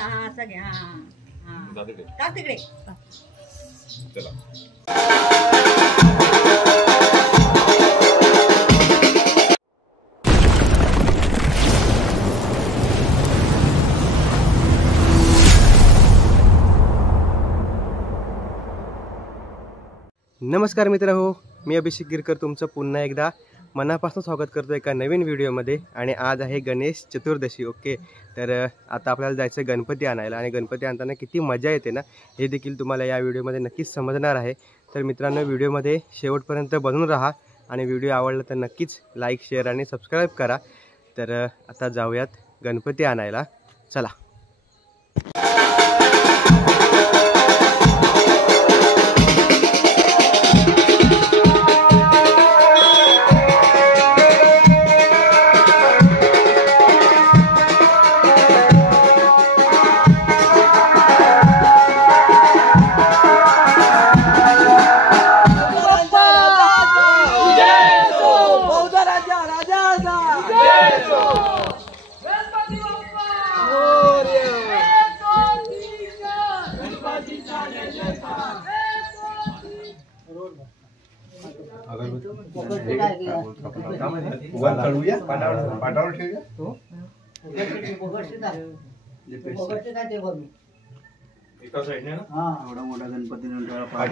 हा असं घ्या. हा टाक तिकडे. चला नमस्कार मित्रहो, मी अभिषेक गिरकर तुमचं पुन्हा एकदा मनापासून स्वागत करतो एका नवीन व्हिडिओमध्ये. आणि आज आहे गणेश चतुर्दशी. ओके, तर आता आपल्याला जायचं गणपती आणायला आणि गणपती आणताना किती मजा येते ना हे देखील तुम्हाला या व्हिडिओमध्ये नक्कीच समजणार आहे. तर मित्रांनो, व्हिडिओमध्ये शेवटपर्यंत बनून राहा आणि व्हिडिओ आवडला तर नक्कीच लाईक, शेअर आणि सबस्क्राईब करा. तर आता जाऊयात गणपती आणायला, चला.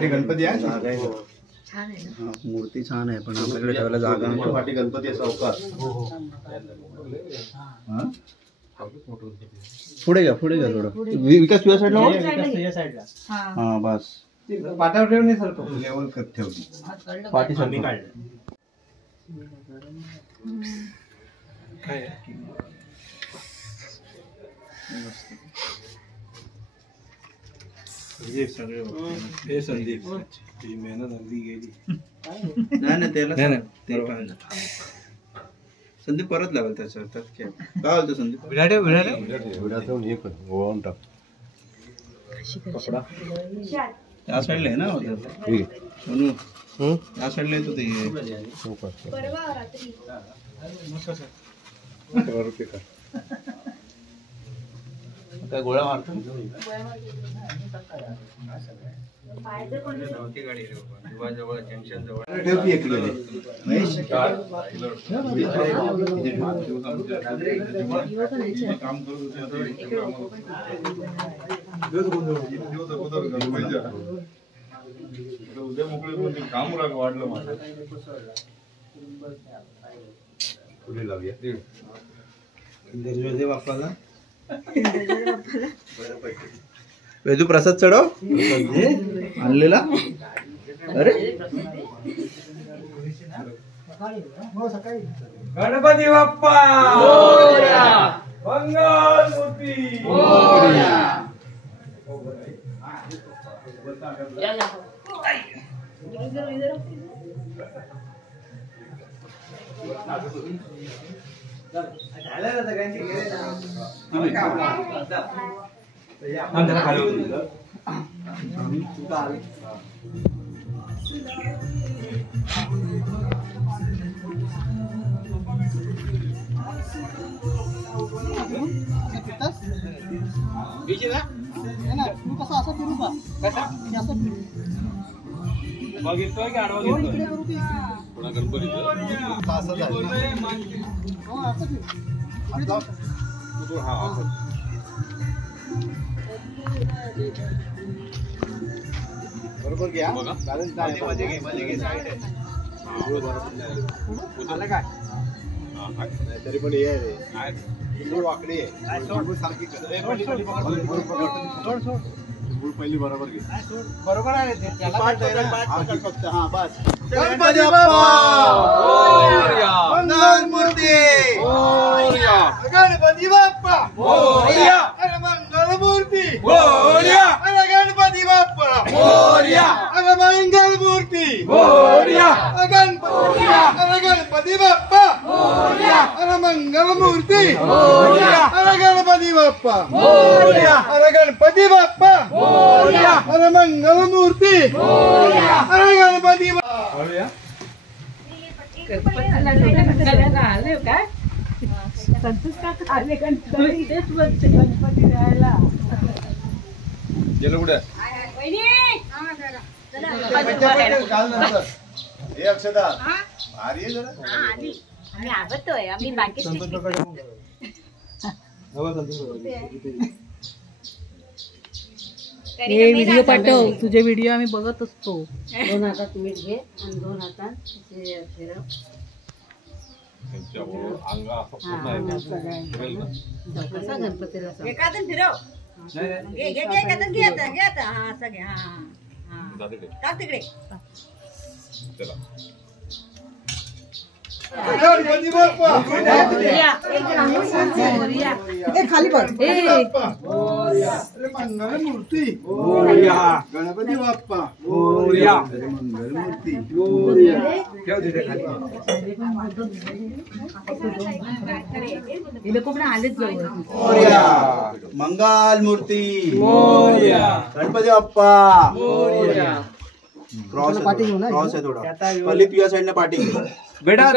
गणपती आहे, मूर्ती छान आहे पण आपल्याकडे ठेवायला जागा नाही. पाठी गणपती आहे सावकार. पुढे घ्या थोडं. विकास तुझ्या साईडला. हा बस पाटावर ठेवून सरतो लेवल कर ठेवली. पाठी आम्ही काढलं. हे संदीप मेहनत हल्ली गेली. नाही त्याला संदीप परत लागल त्याच्यावर. काय होतं संदीप? त्या साईडला आहे ना म्हणून त्या साईडला येतो ते. काय गोळ्या मारतो उद्या मोकळे काम वाढलं माझं. पुढे लावूया बाप्पाला. वेदू प्रसाद चढव आणलेला. अरे गणपती बाप्पा मोरया, मंगल मूर्ती मोरया. बघितोय की आडवा घेतोय पुन्हा गणपतीचं बरोबर घ्या. तरी पण हे वाकडी आहे सारखी पहिली बरोबर घे. बरोबर आहे ते. फक्त हा बस. गणपती बाप्पा मोरया, मंगल मूर्ती मोरया, गणपती बाप्पा मोरया, अरे मंगल मूर्ती मोरया, अरे गणपती बाप्पा मोरया, अरे मंगल मूर्ती मोरया, अरे गणपती बाप्पा मोरया, अरे मंगल मूर्ती मोरया, अरे गणपती बाप्पा मोरया, अरे गणपती बाप्पा मोरया, अरे मंगल मूर्ती मोरया, अरे गणपती बाप्पा. संतोष काका आले गणपती राहायला. गेलो कुठे हे अक्षता भारी आहे जरा आम्ही आवडतोय आम्ही बाकी व्हिडिओ पाठव तुझे व्हिडिओ आम्ही बघत असतो. 2 हातात मीठ घे आणि 2 हातात फिरव. कसा गणपतीला एखादं फिरव घे घे घे एखादं घे आता घे आता हा असं घे हा हा टाक तिकडे खाली बघ मंगलमूर्ती गणपती बाप्पा मंगलमूर्ती आलेच मंगलमूर्ती गणपती बाप्पा क्रॉस आहे थोडा पल्ली पिया साईडने पाठी बेटा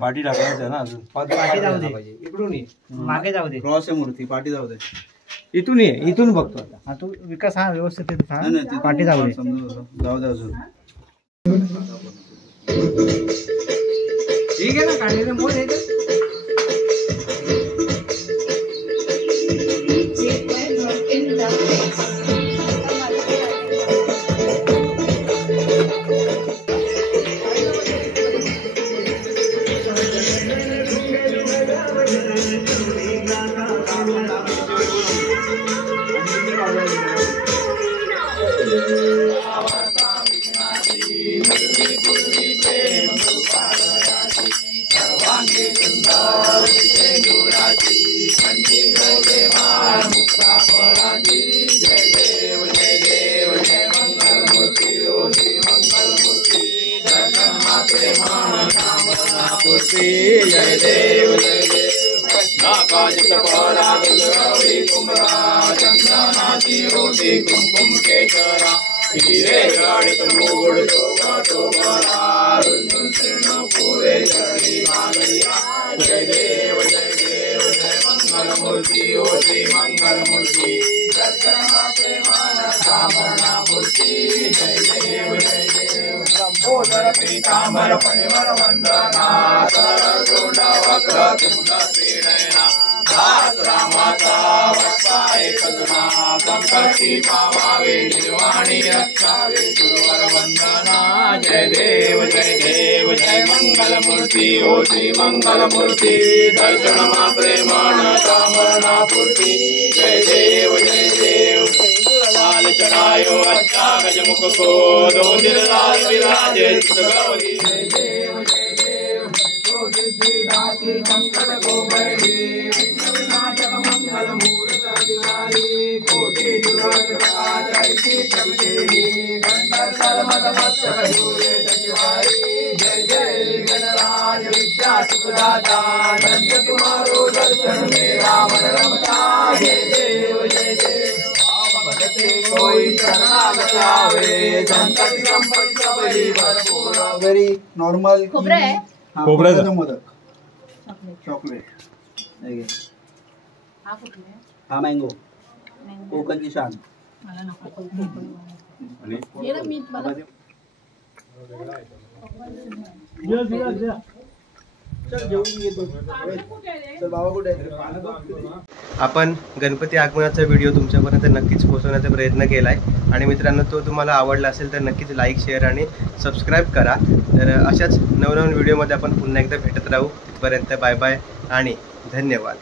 पाठी टाकायचं ना अजून पाठी जाऊ दे इकडून ये मागे जाऊ दे क्रॉस आहे मूर्ती पाठी जाऊ दे इथून ये इथून बघतो आता हा तू विकास हा व्यवस्थित पाठी जाऊ दे जाऊ दे अजून ठीक आहे ना काढलेलं मोर आहे का जय देव नाकाजित पारा गौरी कुमरा चंदनाची रोटी कुमकुम केशरा हिरे गाडित मोगुड शोभा शोभरा रुंदुन तीर्ण पुरे चरणी मागरिया जय देव जय मंगलमूर्ती ओ श्री मंगलमूर्ती दर्शन मात्रे मान कामना मूर्ती जय देव लंबोदर पीतांबर फणिवर वंदना सरसोंड वक्र तुंड श्रीनयना दास रामाचा वक्ता एकजना संकटी पावावे निर्वाणी रक्षावे सुरवर वंदना जय देव जय मंगलमूर्ती ओ श्री मंगलमूर्ती दर्शन मात्रे मन कामना पूर्ती जय देव लाल चढ़ायो अच्छा गजमुख को दो दिल लाल विराजे गौरी जय देव दो सिद्धिदात्री संकट को बैठी विनाशक मंगल मूर्त दिवाली कोटि दुर्गत जयति चमकेली कंठ सर्वद मस्तक झूले सचिवारी जय जय गणराज विद्या सुखदाता नंद कुमारो दर्शन मेरा मन रमता जय देव कोई शरणागत आवे संकट संपत्ति सबरी भरपूर वेरी नॉर्मल खोबरं आहे खोबऱ्याचा मोदक चॉकलेट हा मँगो कोकणची शान आपण गणपती आगमनाचा व्हिडिओ तुमच्यापर्यंत नक्कीच पोहोचवण्याचा प्रयत्न केला आहे आणि मित्रांनो तो तुम्हाला आवडला असेल तर नक्कीच लाईक शेअर आणि सबस्क्राईब करा. तर अशाच नवनवीन व्हिडिओमध्ये आपण पुन्हा एकदा भेटत राहू. तिथपर्यंत बाय बाय आणि धन्यवाद.